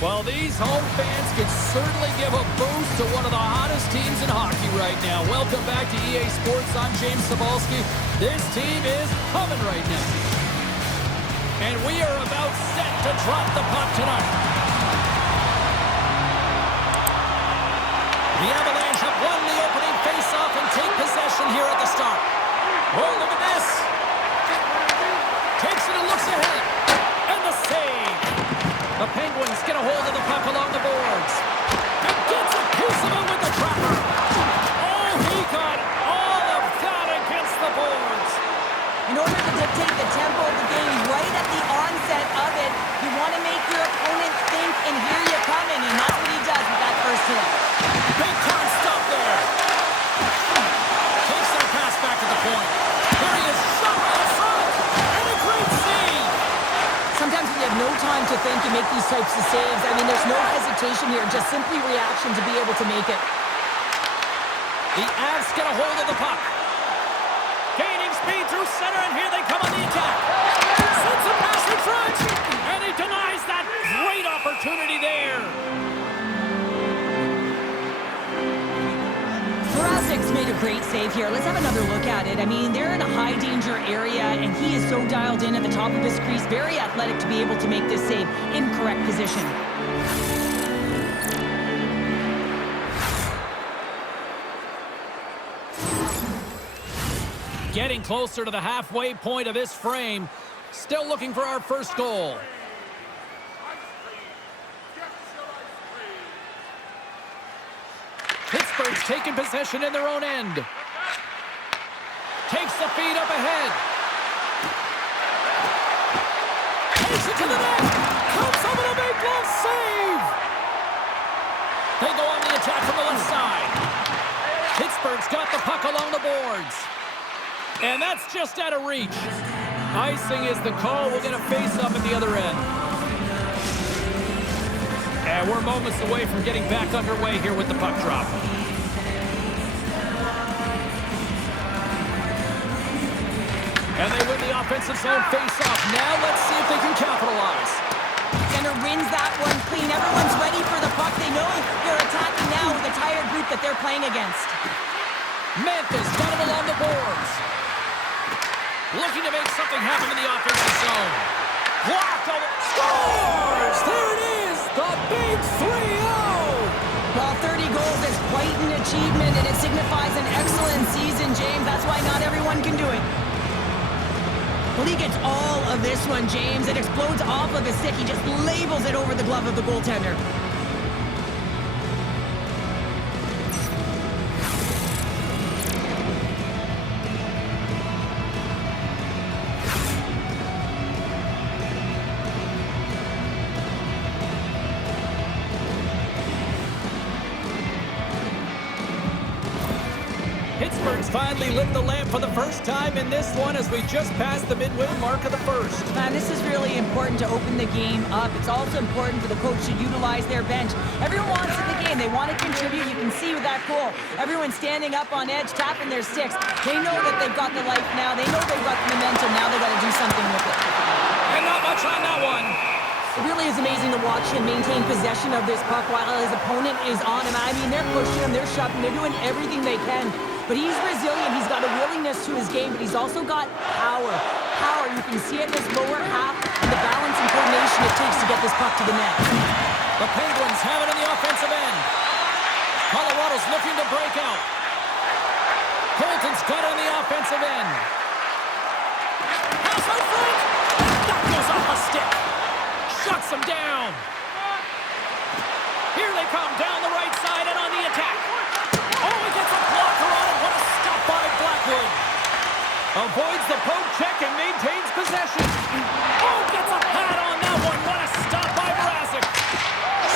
Well, these home fans could certainly give a boost to one of the hottest teams in hockey right now. Welcome back to EA Sports. I'm James Cebulski. This team is coming right now. And we are about set to drop the puck tonight. The Avalanche have won the opening faceoff and take possession here at the start. Oh, look at this. Takes it and looks ahead. And the save. The Penguins get a hold of the puck along the boards. And gets a piece of it with the trapper. Oh, he got all of that against the boards. In order to dictate the tempo of the game right at the onset of it, you want to make your opponent think and hear you coming, and that's what he does with that first hit. Big time stop there. Takes that pass back to the point. There he is, shot right in front. And a great save. Sometimes when you have no time to think, you make these types of saves. I mean, there's no hesitation here, just simply reaction to be able to make it. The Avs get a hold of the puck. Gaining speed through center, and here they come on the attack. Sends a pass in front, and he denies that great opportunity there. Mrazek's made a great save here. Let's have another look at it. I mean, they're in a high-danger area, and he is so dialed in at the top of his crease. Very athletic to be able to make this save in correct position. Getting closer to the halfway point of this frame. Still looking for our first goal. Pittsburgh's taking possession in their own end. Takes the feed up ahead. Takes it to the net. Comes up with a big glove save. They go on the attack from the left side. Pittsburgh's got the puck along the boards. And that's just out of reach. Icing is the call. We'll get a face-up at the other end. And we're moments away from getting back underway here with the puck drop. And they win the offensive zone face-off. Now let's see if they can capitalize. Center wins that one clean. Everyone's ready for the puck. They know they're attacking now with a tired group that they're playing against. Memphis got it along the boards. Looking to make something happen in the offensive zone. Blocked. Scores! There it is! The big 3-0! Well, 30 goals is quite an achievement, and it signifies an excellent season, James. That's why not everyone can do it. Well, he gets all of this one, James. It explodes off of his stick. He just labels it over the glove of the goaltender. Pittsburgh's finally lit the lamp for the first time in this one as we just passed the midway mark of the first. Man, this is really important to open the game up. It's also important for the coach to utilize their bench. Everyone wants in the game. They want to contribute. You can see with that goal. Everyone's standing up on edge, tapping their sticks. They know that they've got the life now. They know they've got the momentum. Now they've got to do something with it. And not much on that one. It really is amazing to watch him maintain possession of this puck while his opponent is on him. I mean, they're pushing him, they're shoving, they're doing everything they can. But he's resilient, he's got a willingness to his game, but he's also got power. Power, you can see it in his lower half, and the balance and coordination it takes to get this puck to the net. The Penguins have it in the offensive end. Colorado's looking to break out. Colton's got it in the offensive end. Pass out front! That goes off a stick. Shuts them down. Here they come down the right side and on the attack. Oh, he gets a blocker on it. What a stop by Blackwood. Avoids the poke check and maintains possession. Oh, gets a pad on that one. What a stop by Mrazek.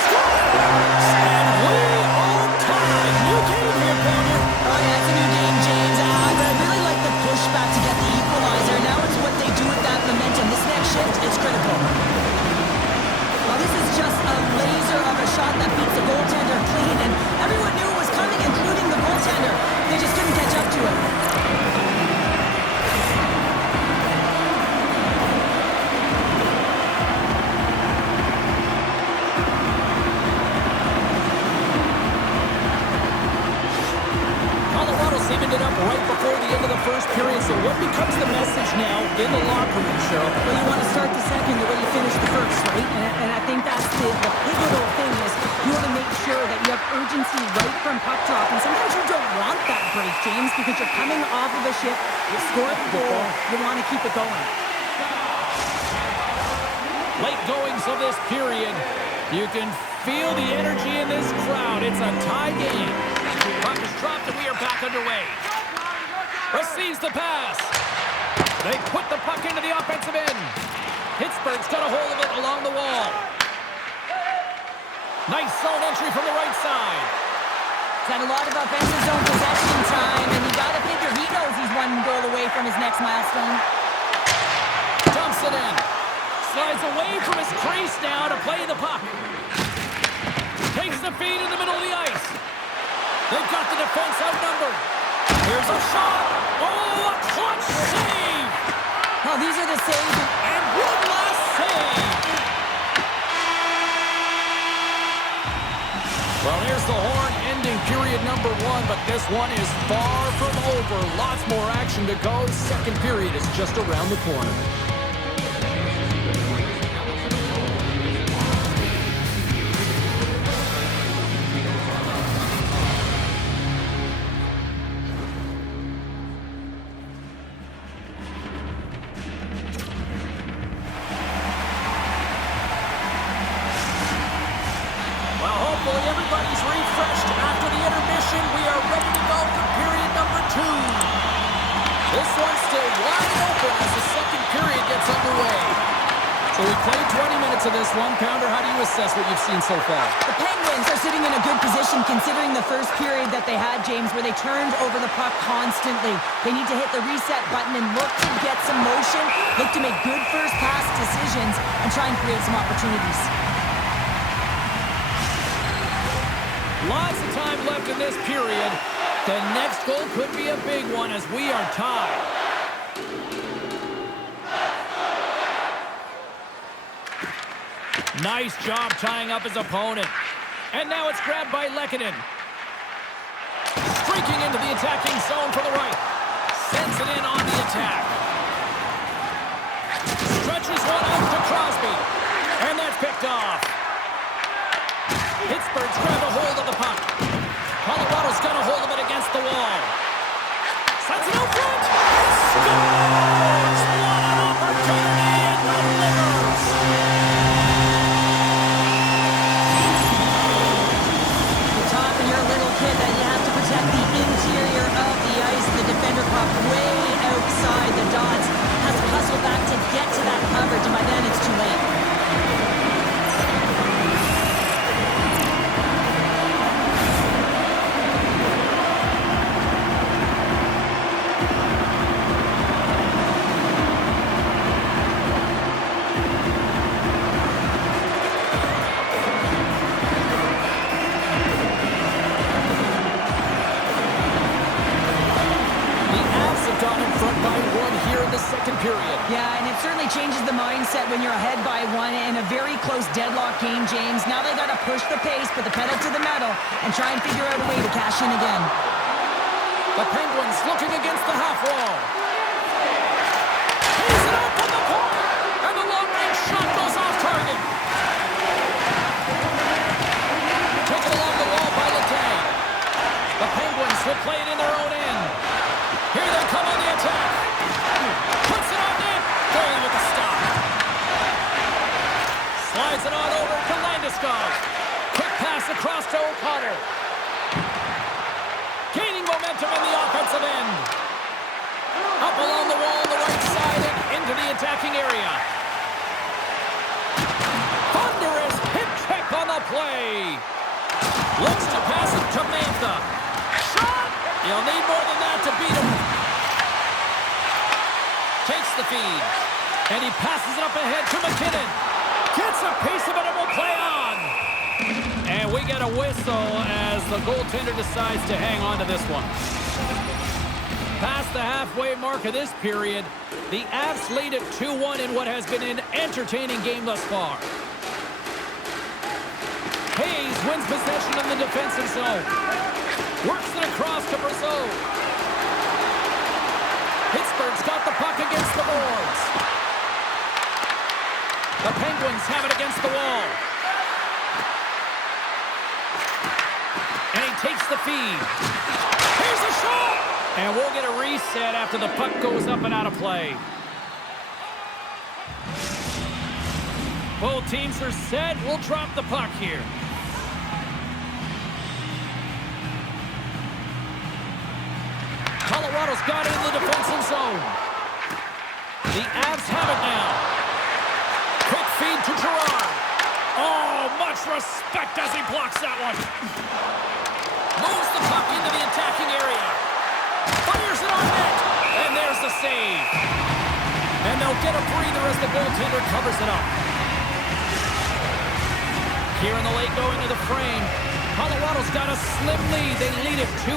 Scores! And we are tied. New game here, Petr. Oh, yeah, it's a new game, James. I really like the pushback to get the equalizer. Now it's what they do with that momentum. This next shift is critical. Well, this is just a laser of a shot that beats the goaltender. the pivotal thing is you want to make sure that you have urgency right from puck drop. And sometimes you don't want that break, James, because you're coming off of a shift, you scored a goal, you want to keep it going. Late goings of this period. You can feel the energy in this crowd. It's a tie game. Puck is dropped and we are back underway. Receives the pass. They put the puck into the offensive end. Pittsburgh's got a hold of it along the wall. Nice zone entry from the right side. He's had a lot of offensive zone possession time, and you got to figure he knows he's one goal away from his next milestone. Dumps it in. Slides away from his crease now to play the puck. Takes the feed in the middle of the ice. They've got the defense outnumbered. Here's a shot. Oh, a clutch save. Oh, these are the saves. And one last save. Well, here's the horn ending period number 1, but this one is far from over. Lots more action to go. Second period is just around the corner. Everybody's refreshed after the intermission. We are ready to go for period number 2. This one's still wide open as the second period gets underway. So we played 20 minutes of this one. Pounder, how do you assess what you've seen so far? The Penguins are sitting in a good position considering the first period that they had, James, where they turned over the puck constantly. They need to hit the reset button and look to get some motion, look to make good first pass decisions, and try and create some opportunities. Lots of time left in this period. The next goal could be a big one as we are tied. Nice job tying up his opponent. And now it's grabbed by Letang. Streaking into the attacking zone for the right. Sends it in on the attack. Stretches one out to Crosby. And that's picked off. Pittsburgh's grabbed a hold of the puck. Colorado's got a hold of it against the wall. Sends it out front. Scores! What an opportunity and delivers! You're taught when you're a little kid that you have to protect the interior of the ice. The defender puck way outside the dots. Has to hustle back to get to that coverage, and by then it's too late. Yeah, and it certainly changes the mindset when you're ahead by 1 in a very close deadlock game, James. Now they got to push the pace, put the pedal to the metal, and try and figure out a way to cash in again. The Penguins looking against the half wall. He's it up from the corner, and the long-range shot goes off target. Taken along the wall by Letang. The Penguins will play it in their own end. Here they come on the attack. Puts it on net. Goalie with a stop. Slides it on over to Landeskog. Quick pass across to O'Connor. Gaining momentum in the offensive end. Up along the wall on the right side and into the attacking area. Thunderous hip check on the play. Looks to pass it to Mantha. Shot! You'll need more than that to beat him. Takes the feed. And he passes it up ahead to McKinnon. Gets a piece of it and will play on. And we get a whistle as the goaltender decides to hang on to this one. Past the halfway mark of this period, the Avs lead at 2-1 in what has been an entertaining game thus far. Hayes wins possession in the defensive zone. Works it across to Brazeau. Pittsburgh's got the puck against the boards. The Penguins have it against the wall. takes the feed. Here's a shot! And we'll get a reset after the puck goes up and out of play. Both teams are set. We'll drop the puck here. Colorado's got it in the defensive zone. The Avs have it now. Quick feed to Gerard. Oh, much respect as he blocks that one. Moves the puck into the attacking area. Fires it on net. And there's the save. And they'll get a breather as the goaltender covers it up. Here in the late going to the frame. Colorado's got a slim lead. They lead it 2-1.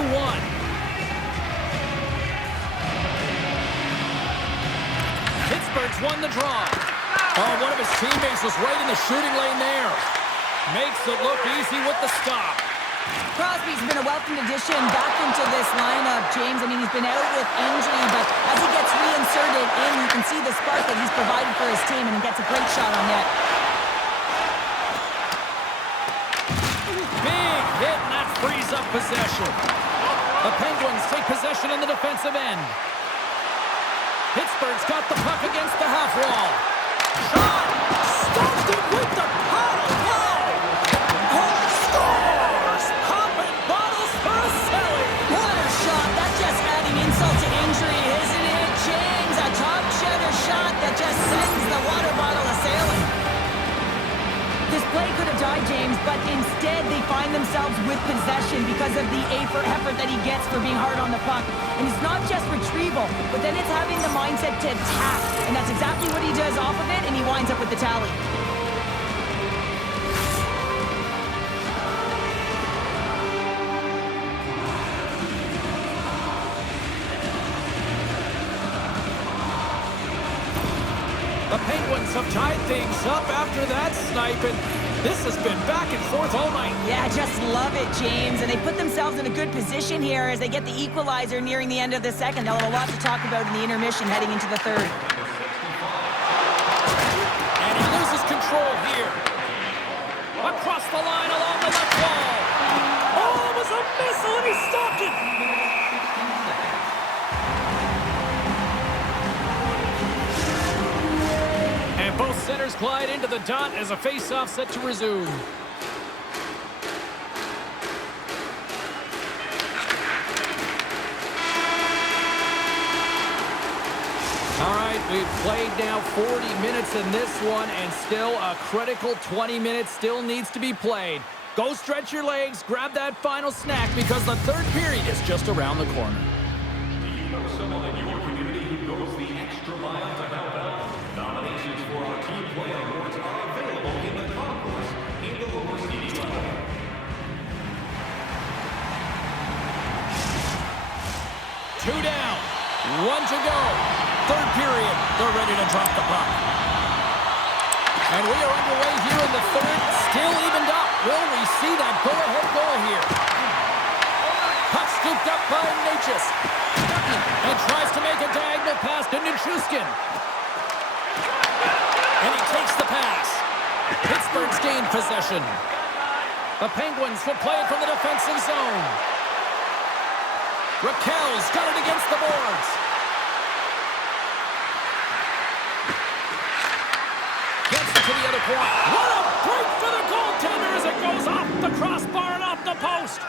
Pittsburgh's won the draw. Oh, one of his teammates was right in the shooting lane there. Makes it look easy with the stop. Crosby's been a welcome addition back into this lineup, James. I mean, he's been out with injury, but as he gets reinserted in, you can see the spark that he's provided for his team, and he gets a great shot on net. Big hit, and that frees up possession. The Penguins take possession in the defensive end. Pittsburgh's got the puck against the half wall. Shot! Stopped it with the paddle. Wow! Oh, scores! Popping bottles for a Selly. What a shot! That's just adding insult to injury, isn't it, James? A top cheddar shot that just sends the water bottle a-sailing. This play could have died, James, but instead they find themselves with possession because of the effort that he gets for being hard on the puck. And it's not just retrieval, but then it's having the mindset to attack. And that's exactly what he does off of it, and he winds up with the tally. The Penguins have tied things up after that snipe, and this has been back and forth all night. Yeah, I just love it, James. And they put themselves in a good position here as they get the equalizer nearing the end of the second. They'll have a lot to talk about in the intermission heading into the third. And he loses control here. Across the line along the left wall. Oh, it was a missile, and he stopped it. And both centers glide into the dot as a face-off set to resume. All right, we've played now 40 minutes in this one, and still a critical 20 minutes still needs to be played. Go stretch your legs, grab that final snack, because the third period is just around the corner. Do you know someone in your community who goes the extra mile to help out? Nominations for our Team Play Awards are available in the concourse in the lower seating level. Two down, one to go. Third period, they're ready to drop the puck. And we are underway here in the third, still evened up. Will we see that go-ahead goal here? Puck scooped up by Natchez. And tries to make a diagonal pass to Nichushkin. And he takes the pass. Pittsburgh's gained possession. The Penguins will play it from the defensive zone. Raquel's got it against the boards. Gets it to the other point. What a break for the goaltender as it goes off the crossbar and off the post.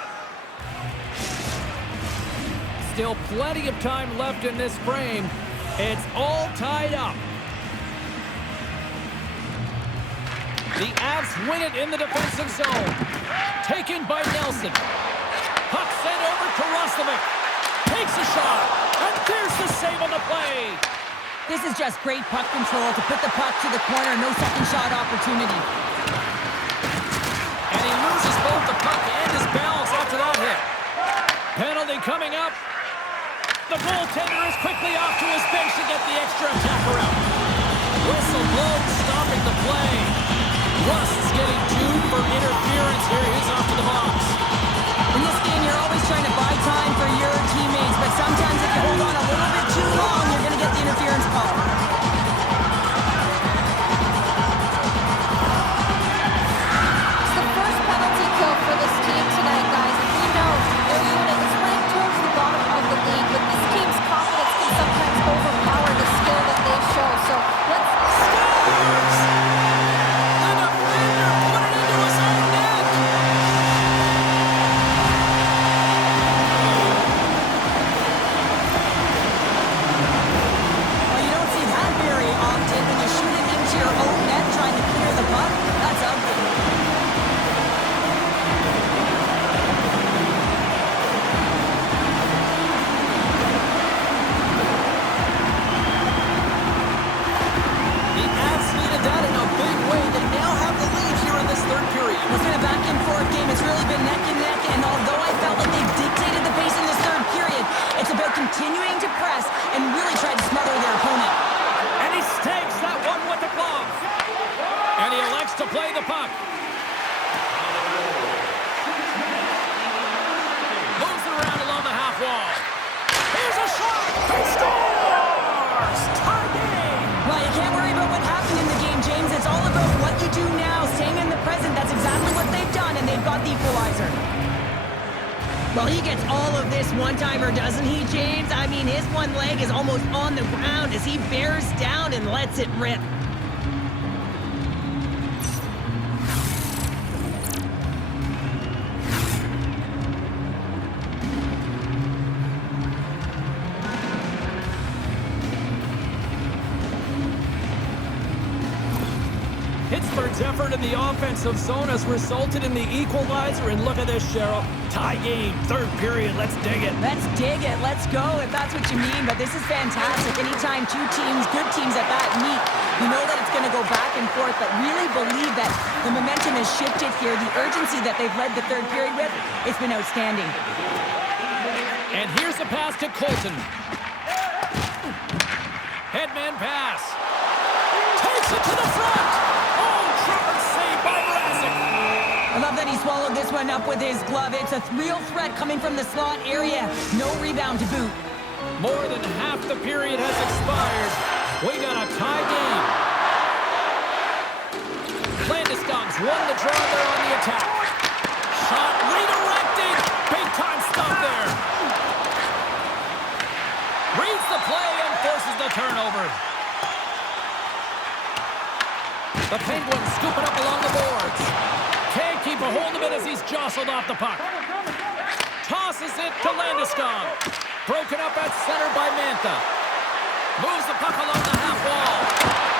Still plenty of time left in this frame. It's all tied up. The Avs win it in the defensive zone. Taken by Nelson. Puck sent over to Roslovic. Takes a shot. And there's the save on the play. This is just great puck control to put the puck to the corner. No second shot opportunity. And he loses both the puck and his balance after that hit. Penalty coming up. The goaltender is quickly off to his bench to get the extra attacker out. Whistle blown, stopping the play. Rust's getting two for interference here. He's off to the box. In this game, you're always trying to buy time for your teammates, but sometimes if you hold on a little bit too long, you're going to get the interference call. It's the first penalty kill for this team tonight, guys. And we know Well, he gets all of this one-timer, doesn't he, James? I mean, his one leg is almost on the ground as he bears down and lets it rip. Pittsburgh's effort in the offensive zone has resulted in the equalizer, and look at this, Cheryl. Tie game, third period. Let's dig it. Let's dig it. Let's go, if that's what you mean. But this is fantastic. Anytime two teams, good teams at that, meet, you know that it's going to go back and forth, but really believe that the momentum has shifted here. The urgency that they've led the third period with, it's been outstanding. And here's a pass to Colton. Headman pass. Takes it to the front. I love that he swallowed this one up with his glove. It's a real threat coming from the slot area. No rebound to boot. More than half the period has expired. We got a tie game. Landeskog's won the draw there on the attack. Shot redirected. Big time stop there. Reads the play and forces the turnover. The Penguins scoop it up along the boards. Can't keep a hold of it as he's jostled off the puck. Tosses it to Landeskog. Broken up at center by Mantha. Moves the puck along the half wall.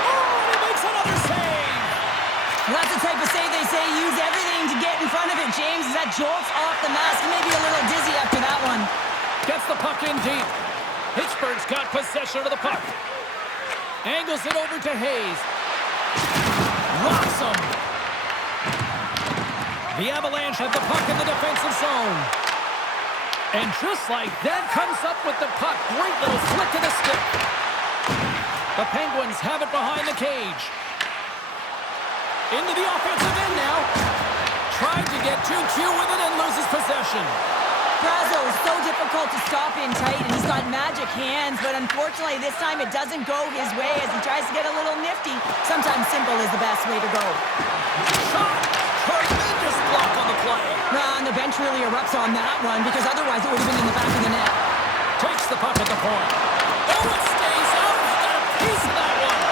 Oh, and he makes another save. Well, that's the type of save they say use everything to get in front of it, James. As that jolts off the mask. He may be a little dizzy after that one. Gets the puck in deep. Pittsburgh's got possession of the puck. Angles it over to Hayes. Rocks him. The Avalanche have the puck in the defensive zone. And just like that, comes up with the puck. Great little flick of the stick. The Penguins have it behind the cage. Into the offensive end now. Tried to get too cute with it and loses possession. Brazo is so difficult to stop in tight, and he's got magic hands, but unfortunately this time it doesn't go his way as he tries to get a little nifty. Sometimes simple is the best way to go. Shot! Tremendous block on the play. And the bench really erupts on that one, because otherwise it would have been in the back of the net. Takes the puck at the point. Oh, it stays out. He got a piece of that one.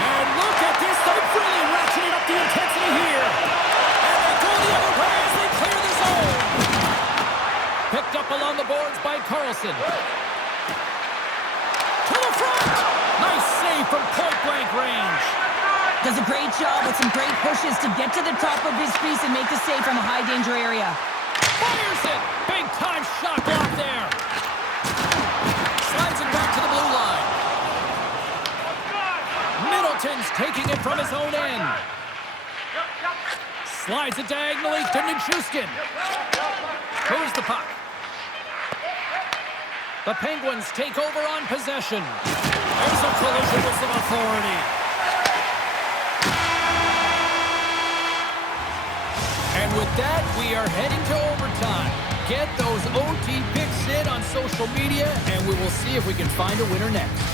And look at this. They've really ratcheted up the intensity here. And they go the other way as they clear the zone. Picked up along the boards by Carlson. To the front. Nice save from point-blank range. Does a great job with some great pushes to get to the top of his crease and make the save from a high-danger area. Fires it. Big-time shot block there. Slides it back to the blue line. Middleton's taking it from his own end. Slides it diagonally to Nichushkin. Moves the puck. The Penguins take over on possession. There's a collision with some authority. And with that, we are heading to overtime. Get those OT picks in on social media, and we will see if we can find a winner next.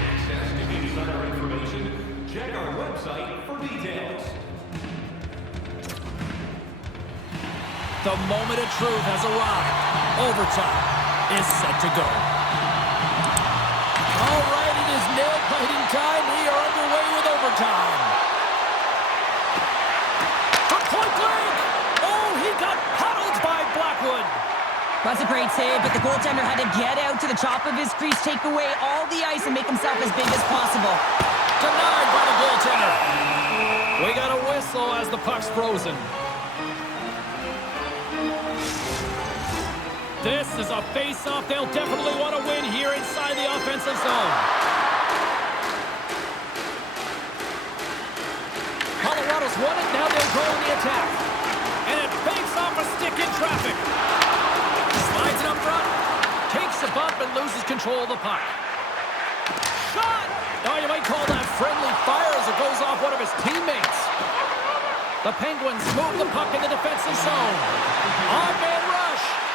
Access to insider information, check our website for details. The moment of truth has arrived. Overtime is set to go. All right, it is nail-biting time. We are underway with overtime. From point blank. Oh, he got puddled by Blackwood. That's a great save, but the goaltender had to get out to the top of his crease, take away all the ice, and make himself as big as possible. Denied by the goaltender. We got a whistle as the puck's frozen. This is a face-off they'll definitely want to win here inside the offensive zone. Colorado's won it, now they'll go on the attack. And it banks off a stick in traffic. Slides it up front, takes a bump and loses control of the puck. Shot! Oh, you might call that friendly fire as it goes off one of his teammates. The Penguins move the puck in the defensive zone. On-man rush.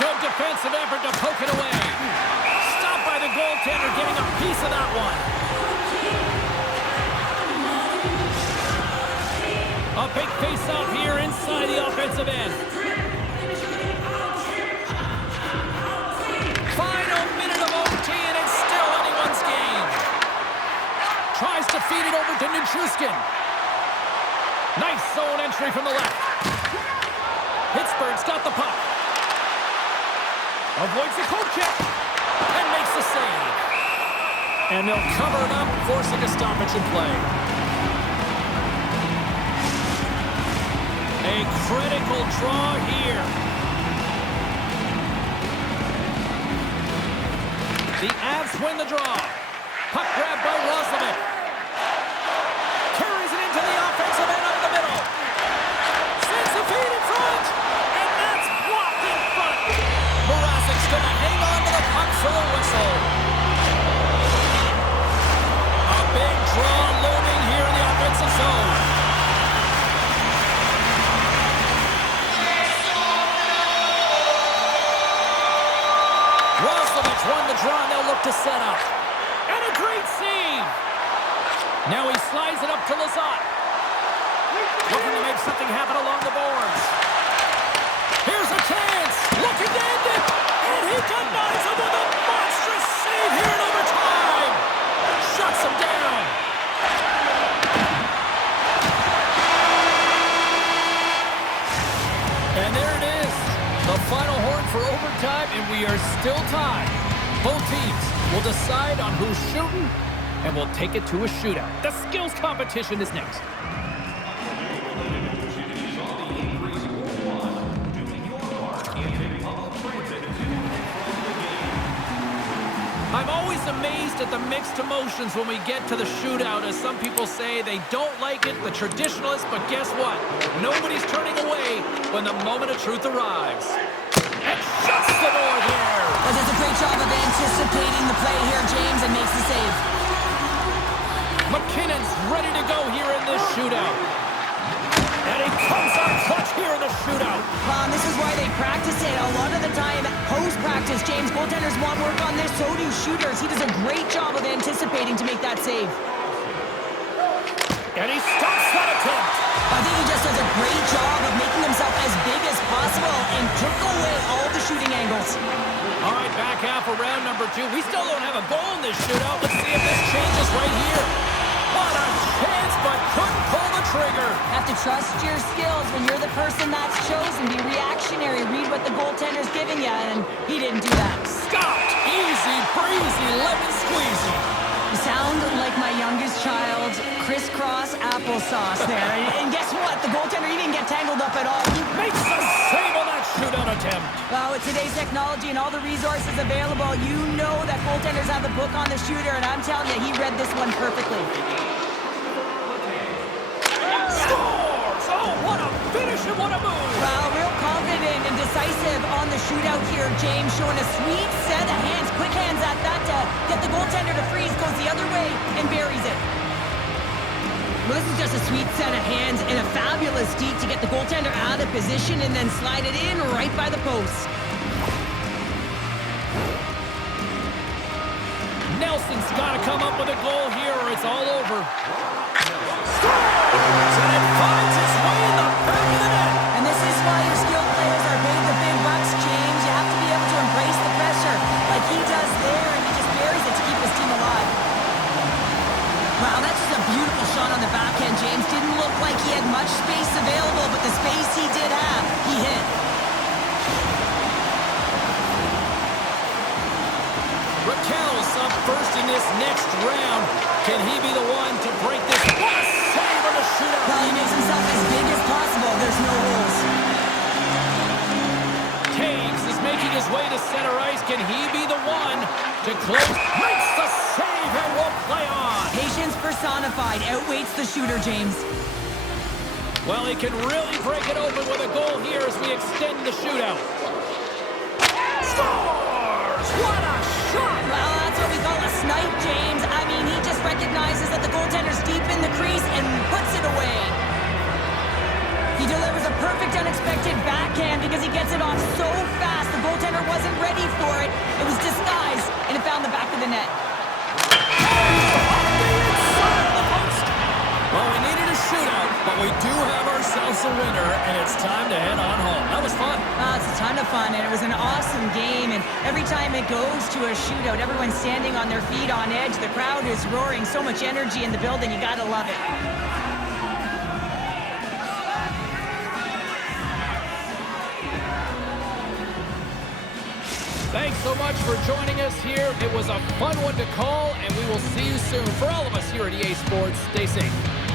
Good defensive effort to poke it away. Stopped by the goaltender, getting a piece of that one. A big face-off here inside the offensive end. Final minute of OT, and it's still anyone's game. Tries to feed it over to Nichushkin. Nice zone entry from the left. Pittsburgh's got the puck. Avoids the poke check and makes the save. And they'll cover it up, forcing a stoppage in play. A critical draw here. The Avs win the draw. Puck grab by Roslovic. Carries it into the offensive end up the middle. Sends the feed in front. And that's blocked in front. Mrazek's going to hang on to the puck for the whistle. A big draw looming here in the offensive zone. Roslovic won the draw, and they'll look to set up. And a great save. Now he slides it up to Lazat. Looking to make something happen along the boards. Here's a chance. Looking to end it. And he denies him with a monstrous save here in overtime. Shuts him down. And there it is. The final horn for overtime, and we are still tied. Both teams will decide on who's shooting, and we'll take it to a shootout. The skills competition is next. I'm always amazed at the mixed emotions when we get to the shootout, as some people say they don't like it, the traditionalists, but guess what? Nobody's turning away when the moment of truth arrives. And shuts the door there. But does a great job of anticipating the play here, James, and makes the save. McKinnon's ready to go here in this shootout. And he comes out clutch here in the shootout. This is why they practice it. A lot of the time, post-practice, James, goaltenders want work on this, so do shooters. He does a great job of anticipating to make that save. And he stops that attempt. I think he just does a great job of making himself as big as possible and took away all the shooting angles. All right, back half of round number 2. We still don't have a goal in this shootout. Let's see if this changes right here. What a chance, but couldn't pull the trigger. Have to trust your skills when you're the person that's chosen. Be reactionary. Read what the goaltender's giving you, and he didn't do that. Stopped. Easy breezy, lemon squeezy. You sound like my youngest child, crisscross applesauce there. And guess what? The goaltender, he didn't get tangled up at all. He makes the save on that shootout attempt. Well, with today's technology and all the resources available, you know that goaltenders have the book on the shooter, and I'm telling you, he read this one perfectly. Scores! Oh, what a finish and what a move! Well, real confident and decisive on the shootout here, James, showing a sweet set of hands, quick hands at that to get the goaltender to freeze, goes the other way, and buries it. Well, this is just a sweet set of hands and a fabulous deke to get the goaltender out of position and then slide it in right by the post. Nelson's got to come up with a goal here or it's all over. Scores! And it finds its way in the back of the net. And this is why your skilled players are paid the big bucks, James. You have to be able to embrace the pressure like he does there, and he just buries it to keep his team alive. Wow, that's just a beautiful shot on the backhand, James. Didn't look like he had much space available, but the space he did have, he hit. Raquel's up first in this next round. Can he be the one to break this? What a save on the shootout. Well, he makes himself as big as possible. There's no holes. Taves is making his way to center ice. Can he be the one to close? Makes the save and will play on. Patience personified outweights the shooter, James. Well, he can really break it open with a goal here as we extend the shootout. Scores! What a shot! Well, that's what we call a snipe, James. I mean, he just recognizes that the goaltender's deep in the crease and puts it away. He delivers a perfect unexpected backhand because he gets it off so fast. The goaltender wasn't ready for it. It was disguised, and it found the back of the net. Well, we needed a shootout, but we do have our winner, and it's time to head on home. That was fun. It's a ton of fun, and it was an awesome game. And every time it goes to a shootout, everyone's standing on their feet on edge. The crowd is roaring. So much energy in the building. You got to love it. Thanks so much for joining us here. It was a fun one to call, and we will see you soon. For all of us here at EA Sports, stay safe.